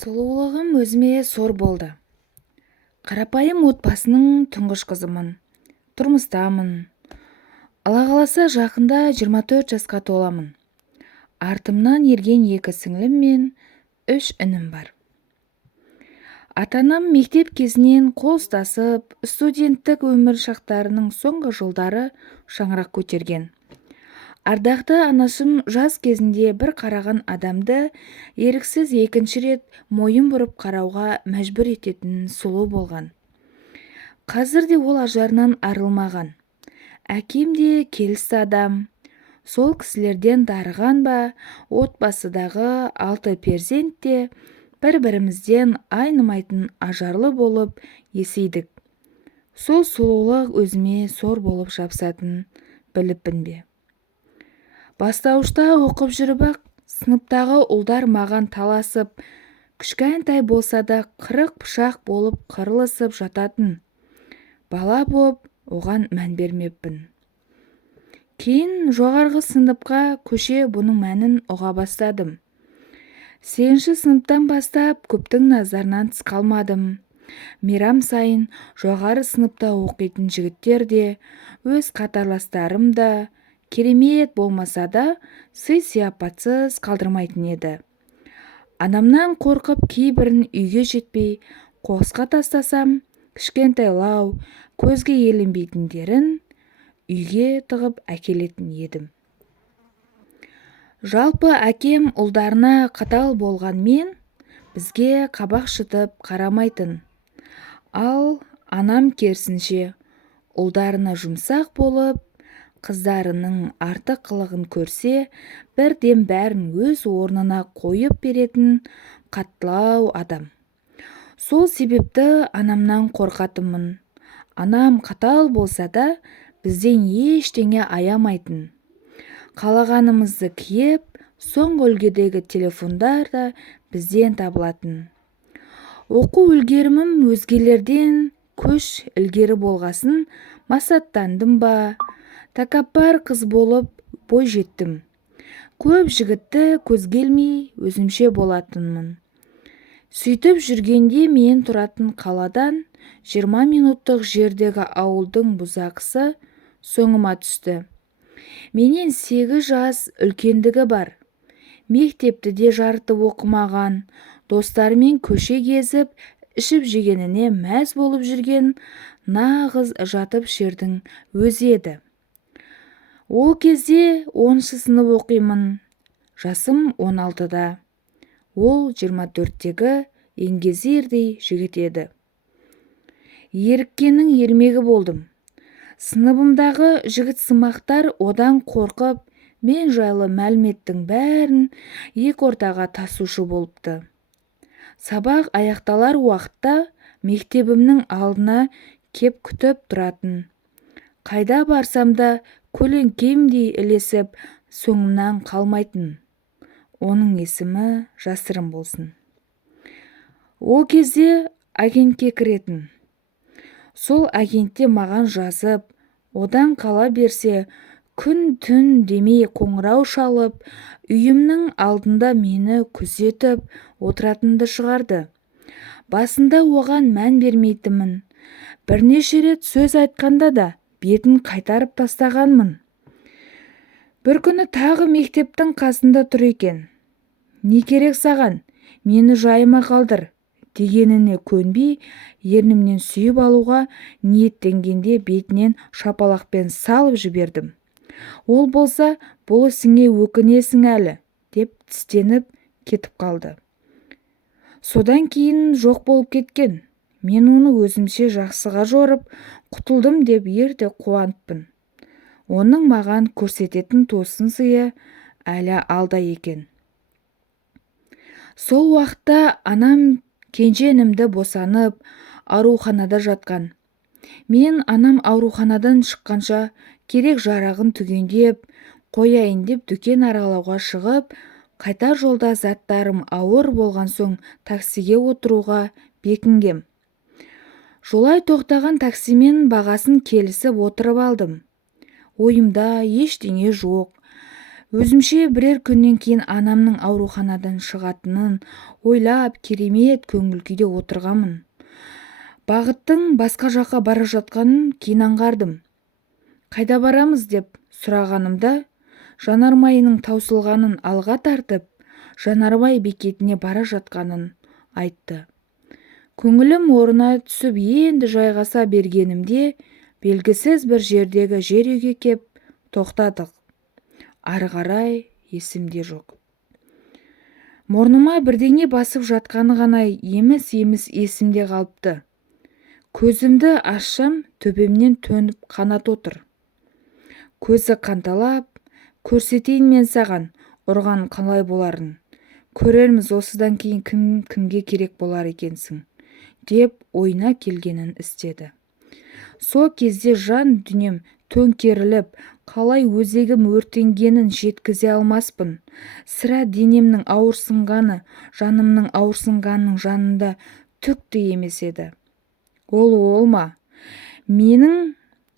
Сұлулығым өзіме сор болды. Қарапайым отбасының тұңғыш қызымын. Тұрмыстамын. Алла қаласа жақында 24 жасқа толамын. Артымнан ерген 2 сіңлім мен 3 інім бар. Ата-анам мектеп кезінен қол ұстасып, студенттік өмір шақтарының соңғы жылдары шаңырақ көтерген. Ардақты анашым жас кезінде бір қараған адамды еріксіз екінші рет мойын бұрып қарауға мәжбүр ететін сұлу болған. Қазір де ол ажарынан арылмаған. Әкем де келісті адам. Сол кісілерден дарыған ба, отбасыдағы 6 перзент те бір-бірімізден айнымайтын ажарлы болып есейдік. Сол сұлулық өзіме сор болып жабысатын біліппін бе. Бастауышта оқып жүріп-ақ, сыныптағы ұлдар маған таласып, кішкентай болса да 40 пышақ болып қырылысып жататын. Бала боп, оған мән бермеппін. Кейін жоғарғы сыныпқа көше бұның мәнін ұға бастадым. 8-ші сыныптан бастап көптің назарынан тыс қалмадым. Мейрам сайын жоғары сыныпта оқитын жігіттер де, өз қатарластарым да, керемет болмаса да, сый-сияпатсыз қалдырмайтын еді. Анамнан қорқып кейбірін үйге жетпей, қоқысқа тастасам, кішкентайлау, көзге еленбейтіндерін үйге тығып әкелетін едім. Жалпы әкем ұлдарына қатал болғанмен, бізге қабақ шытып қарамайтын. Ал анам керісінше, ұлдарына жұмсақ болып, қыздарының артық қылығын көрсе, бірден бәрін өз орнына қойып беретін қаттылау адам. Сол себепті анамнан қорқатынмын. Анам қатал болса да, бізден ештеңе аямайтын. Қалағанымызды киіп, соңғы үлгідегі телефондар да бізден табылатын. Оқу үлгерімім өзгелерден көш ілгері болғасын, масаттандым ба, тәкаппар қыз болып бой жеттім. Көп жігітті көзге ілмей өзімше болатынмын. Сөйтіп жүргенде мен тұратын қаладан 20 минуттық жердегі ауылдың бұзақысы соңыма түсті. Менен 8 жас үлкендігі бар. Мектепті де жарытып оқымаған, достарымен көше кезіп, ішіп жегеніне мәз болып жүрген нағыз жатып шердің өзі еді. Ол кезде 10-шы сынып оқимын. Жасым 16-да. Ол 24-тегі еңгезердей жігіт еді. Еріккеннің ермегі болдым. Сыныбымдағы жігіт сымақтар одан қорқып, мен жайлы мәліметтің бәрін екі ортаға тасушы болыпты. Сабақ аяқталар уақытта мектебімнің алдына кеп күтіп тұратын. Қайда барсам да көлеңкемдей ілесіп, соңымнан қалмайтын. Оның есімі жасырын болсын. Ол кезде агентке кіретін. Сол агентте маған жазып, одан қала берсе, күн-түн демей қоңырау шалып, үйімнің алдында мені күзетіп отыратынды шығарды. Басында оған мән бермейтінмін. Бірнеше рет сөз айтқанда да бетін қайтарып тастағанмын. Бір күні тағы мектептің қасында тұр екен. Не керек саған? Мені жайыма қалдыр, дегеніне көнбей, ернімнен сүйіп алуға ниеттенгенде бетінен шапалақпен салып жібердім. Ол болса, бұл ісіңе өкінесің әлі, деп тістеніп кетіп қалды. Содан кейін жоқ болып кеткен. Мен оны өзімше жақсыға жорып, құтылдым деп ерте қуаныппын. Оның маған көрсететін тосын сыйы әлі алда екен. Сол уақытта анам кенже інімді босанып, ауруханада жатқан. Мен анам ауруханадан шыққанша керек жарағын түгендеп, қояйын деп дүкен аралауға шығып, қайтар жолда заттарым ауыр болған соң таксиге отыруға бекінгем. Жолай тоқтаған таксимен бағасын келісіп отырып алдым. Ойымда ештеңе жоқ. Өзімше бірер күннен кейін анамның ауруханадан шығатынын ойлап керемет көңіл күйде отырғанмын. Бағыттың басқа жаққа бара жатқанын кейін аңғардым. Қайда барамыз деп сұрағанымда, жанармайының таусылғанын алға тартып, жанармай бекетіне бара жатқанын айтты. Көңілім орнына түсіп енді жайғаса бергенімде, белгісіз бір жердегі жер үйге кеп тоқтадық. Ары қарай есімде жоқ. Мұрныма бірдеңе басып жатқаны ғана еміс-еміс есімде қалыпты. Көзімді ашсам, төбемнен төніп қанат отыр. Көзі қанталап, көрсетейін мен саған, ұрған қалай боларын. Көрерміз осыдан кейін кімге керек болар екенсің, деп ойына келгенін істеді. Сол кезде жан дүнием төңкеріліп, қалай өзегім өртенгенін жеткізе алмаспын. Сірә денемнің ауырсынғаны, жанымның ауырсынғанының жанында түк те емес еді. Ол ма? Менің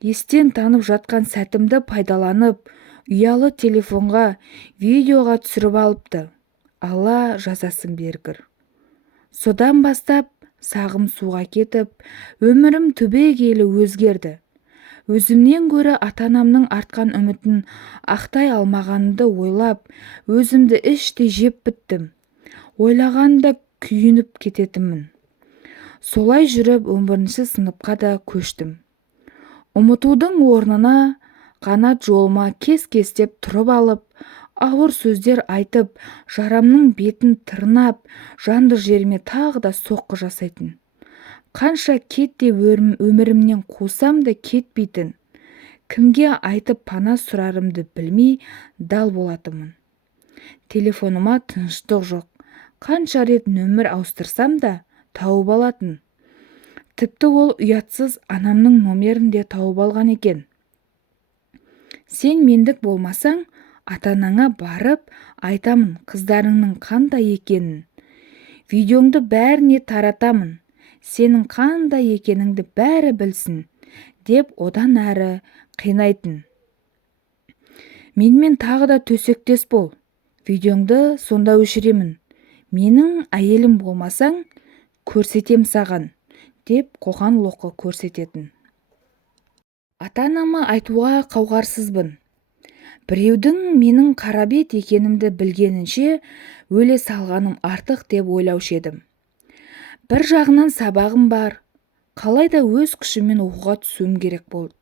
естен танып жатқан сәтімді пайдаланып, ұялы телефонға видеоға түсіріп алыпты. Алла жазасын бергір. Содан бастап сағым суға кетіп, өмірім түбегейлі өзгерді. Өзімнен гөрі ата-анамның артқан үмітін ақтай алмағанымды ойлап, өзімді іштей жеп біттім. Ойлағанда күйініп кететінмін. Солай жүріп 11-ші сыныпқа да көштім. Ұмытудың орнына қанат жолыма кес-кестеп тұрып алып, ауыр сөздер айтып, жарамның бетін тырнап, жанды жеріме тағы да соққы жасайтын. Қанша кет деп өмірімнен қусам да кетпейтін. Кімге айтып пана сұрарымды білмей дал болатынмын. Телефоныма тыныштық жоқ. Қанша рет нөмір ауыстырсам да тауып алатын. Тіпті ол ұятсыз анамның номерін де тауып алған екен. Сен мендік болмасаң, ата-анаңа барып айтамын қыздарыңның қандай екенін. Видеоңды бәріне таратамын. Сенің қандай екеніңді бәрі білсін, деп одан әрі қинайтын. Менімен тағы да төсектес бол. Видеоңды сонда өшіремін. Менің әйелім болмасаң, көрсетем саған, деп қоқан-лоққы көрсететін. Ата-анама айтуға қауқарсызбын. Біреудің менің қарабет екенімді білгенінше өле салғаным артық деп ойлаушы едім. Бір жағынан сабағым бар, қалайда өз күшіммен оқуға түсуім керек болды.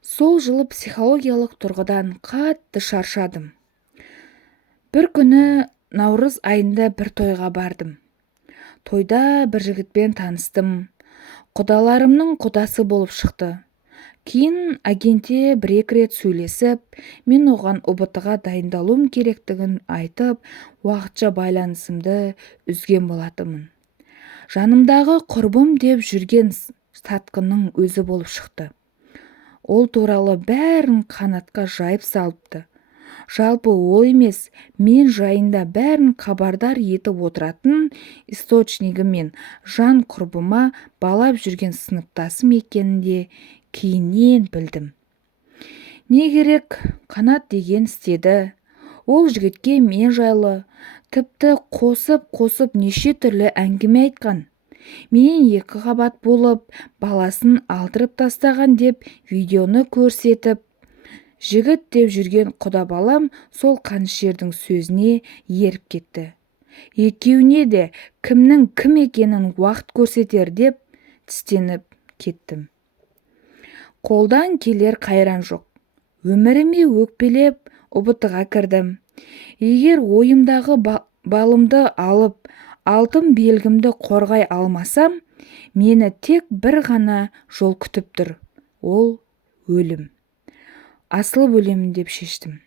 Сол жылы психологиялық тұрғыдан қатты шаршадым. Бір күні наурыз айында бір тойға бардым. Тойда бір жігітпен таныстым. Құдаларымның құдасы болып шықты. Кейін агентте бір-екі рет сөйлесіп, мен оған ұбт-ға дайындалуым керектігін айтып, уақытша байланысымды үзген болатынмын. Жанымдағы құрбым деп жүрген сатқынның өзі болып шықты. Ол туралы бәрін қанатқа жайып салыпты. Жалпы ол емес, мен жайында бәрін хабардар етіп отыратын источнигі мен жан құрбыма балап жүрген сыныптасым екенінде кейіннен білдім. Не керек, қанат деген істеді. Ол жігітке мен жайлы тіпті қосып неше түрлі әңгіме айтқан. Мен 2 қабат болып, баласын алдырып тастаған деп видеоны көрсетіп, жігіт деп жүрген құда балам сол қанішердің сөзіне еріп кетті. Екеуіне де кімнің кім екенін уақыт көрсетер деп тістеніп кеттім. Қолдан келер қайран жоқ. Өміріме өкпелеп ұбт-ға кірдім. Егер ойымдағы балымды алып, алтын белгімді қорғай алмасам, мені тек бір ғана жол күтіп тұр. Ол өлім. Асылып өлемін деп шештім.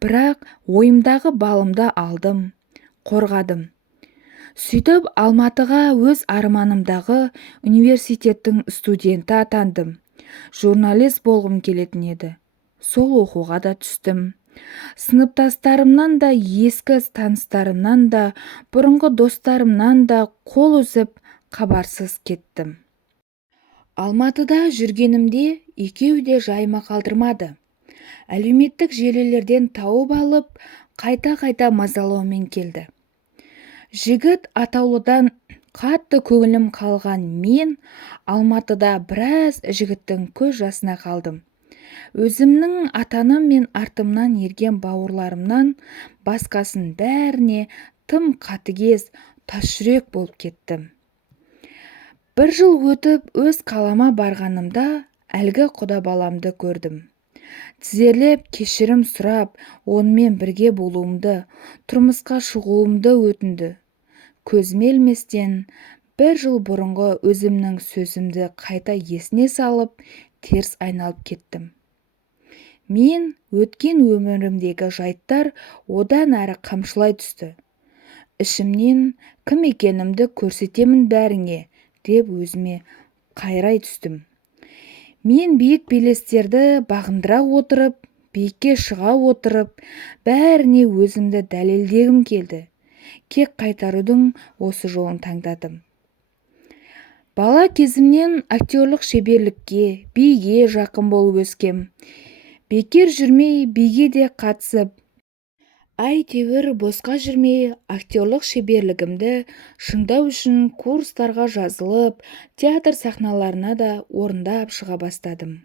Бірақ ойымдағы балымды алдым, қорғадым. Сөйтіп Алматыға өз арманымдағы университеттің студенті атандым. Журналист болғым келетін еді. Сол оқуға да түстім. Сыныптастарымнан да, ескі таныстарымнан да, бұрынғы достарымнан да қол үзіп хабарсыз кеттім. Алматыда жүргенімде екеуі де жайыма қалдырмады. әлеуметтік желілерден тауып алып, қайта-қайта мазалаумен келді. Жігіт атаулыдан қатты көңілім қалған мен Алматыда біраз жігіттің көз жасына қалдым. Өзімнің атанам мен артымнан ерген бауырларымнан басқасын бәріне тым қатыгез, тасжүрек болып кеттім. Бір жыл өтіп өз қалама барғанымда әлгі құда баламды көрдім. Тізерлеп кешірім сұрап, онымен бірге болуымды, тұрмысқа шығуымды өтінді. Көзіме ілместен бір жыл бұрынғы өзімнің сөзімді қайта есіне салып, теріс айналып кеттім. Мен өткен өмірімдегі жайттар одан әрі қамшылай түсті. Ішімнен кім екенімді көрсетемін бәріңе, деп өзіме қайрай түстім. Мен биік белестерді бағындыра отырып, биікке шыға отырып, бәріне өзімді дәлелдегім келді. Кек қайтарудың осы жолын таңдадым. Бала кезімнен актерлік шеберлікке, биге жақын болып өскем. Бекер жүрмей биге де қатысып, әйтеуір босқа жүрмей актерлік шеберлігімді шыңдау үшін курстарға жазылып, театр сахналарына да орындап шыға бастадым.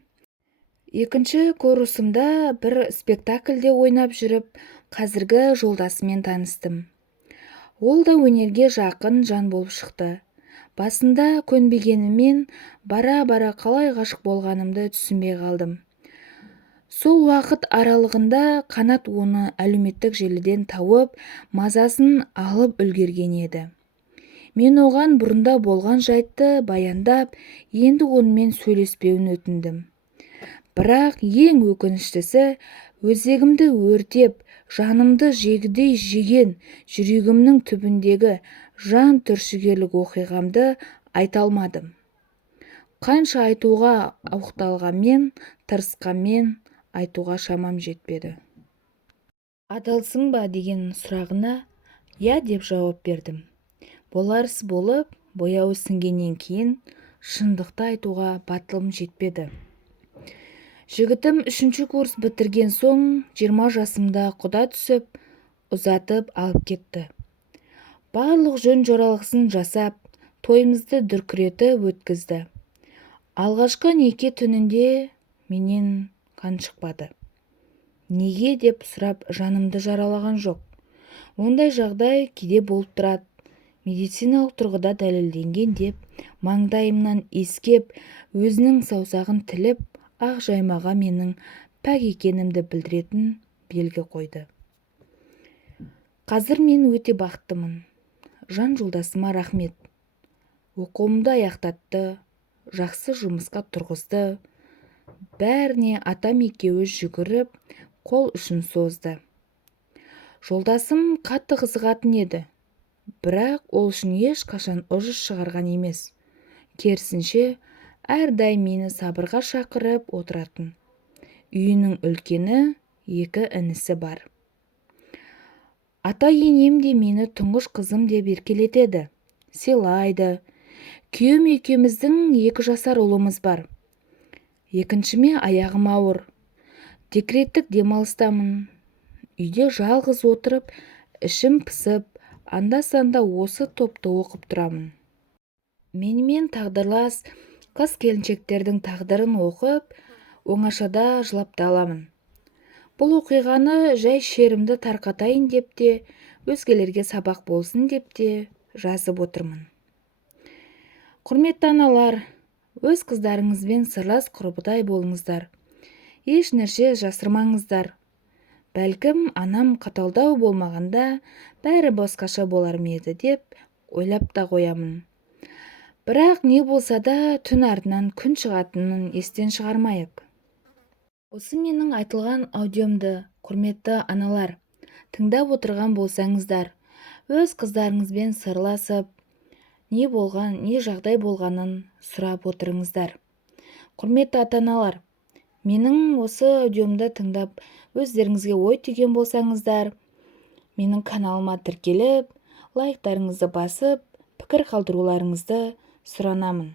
Екінші курсымда бір спектакльде ойнап жүріп, қазіргі жолдасымен таныстым. Ол да өнерге жақын жан болып шықты. Басында көнбегенімен бара-бара қалай ғашық болғанымды түсінбей қалдым. Сол уақыт аралығында Қанат оны әлеуметтік желіден тауып, мазасын алып үлгерген еді. Мен оған бұрында болған жайтты баяндап, енді онымен сөйлеспеуін өтіндім. Бірақ ең өкініштісі, өзегімді өртеп, жанымды жегідей жеген жүрегімнің түбіндегі жан түршігерлік оқиғамды айта алмадым. Қанша айтуға оқталғанмен, тырысқанмен, айтуға шамам жетпеді. Адалсың ба деген сұрағына «Я» деп жауап бердім. Болар іс болып, бояуы сіңгеннен кейін шындықты айтуға батылым жетпеді. Жігітім 3-ші курс бітірген соң 20 жасымда құда түсіп, ұзатып алып кетті. Барлық жөн жоралғысын жасап, тойымызды дүркіретіп өткізді. Алғашқы неке түнінде менен қан шықпады. Неге деп сұрап жанымды жаралаған жоқ. Ондай жағдай кейде болып тұрады. Медициналық тұрғыда дәлелденген деп маңдайымнан иіскеп, өзінің саусағын тіліп, ақ жаймаға менің пәк екенімді білдіретін белгі қойды. Қазір мен өте бақыттымын. Жан жолдасыма рахмет. Оқуымды аяқтатты, жақсы жұмысқа тұрғызды. Бәріне атам екеуі жүгіріп, қол ұшын созды. Жолдасым қатты қызығатын еді, бірақ ол үшін ешқашан ұрыс шығарған емес. Керісінше, әрдайым мені сабырға шақырып отыратын. Үйінің үлкені, 2 інісі бар. Ата-енем де мені тұңғыш қызым деп еркелетеді, сыйлайды. Күйеуім екеуміздің 2 жасар ұлымыз бар. Екіншіме аяғым ауыр. Декреттік демалыстамын. Үйде жалғыз отырып, ішім пысып, анда-санда осы топты оқып тұрамын. Менімен тағдырлас қыз-келіншектердің тағдырын оқып, оңашада жылап та аламын. Бұл оқиғаны жай шерімді тарқатайын деп те, өзгелерге сабақ болсын деп те жазып отырмын. Құрметті аналар, өз қыздарыңызбен сырлас құрбыдай болыңыздар. Еш нәрсе жасырмаңыздар. Бәлкім анам қаталдау болмағанда бәрі басқаша болар ма еді деп ойлап та қоямын. Бірақ не болса да түн артынан күн шығатынын естен шығармайық. Осы менің айтылған аудиомды, құрметті аналар, тыңдап отырған болсаңыздар, өз қыздарыңызбен сырласып, не болған, не жағдай болғанын сұрап отырыңыздар. Құрметті ата-аналар, менің осы аудиомды тыңдап, өздеріңізге ой түйген болсаңыздар, менің каналыма тіркеліп, лайктарыңызды басып, пікір қалдыруларыңызды сұранамын.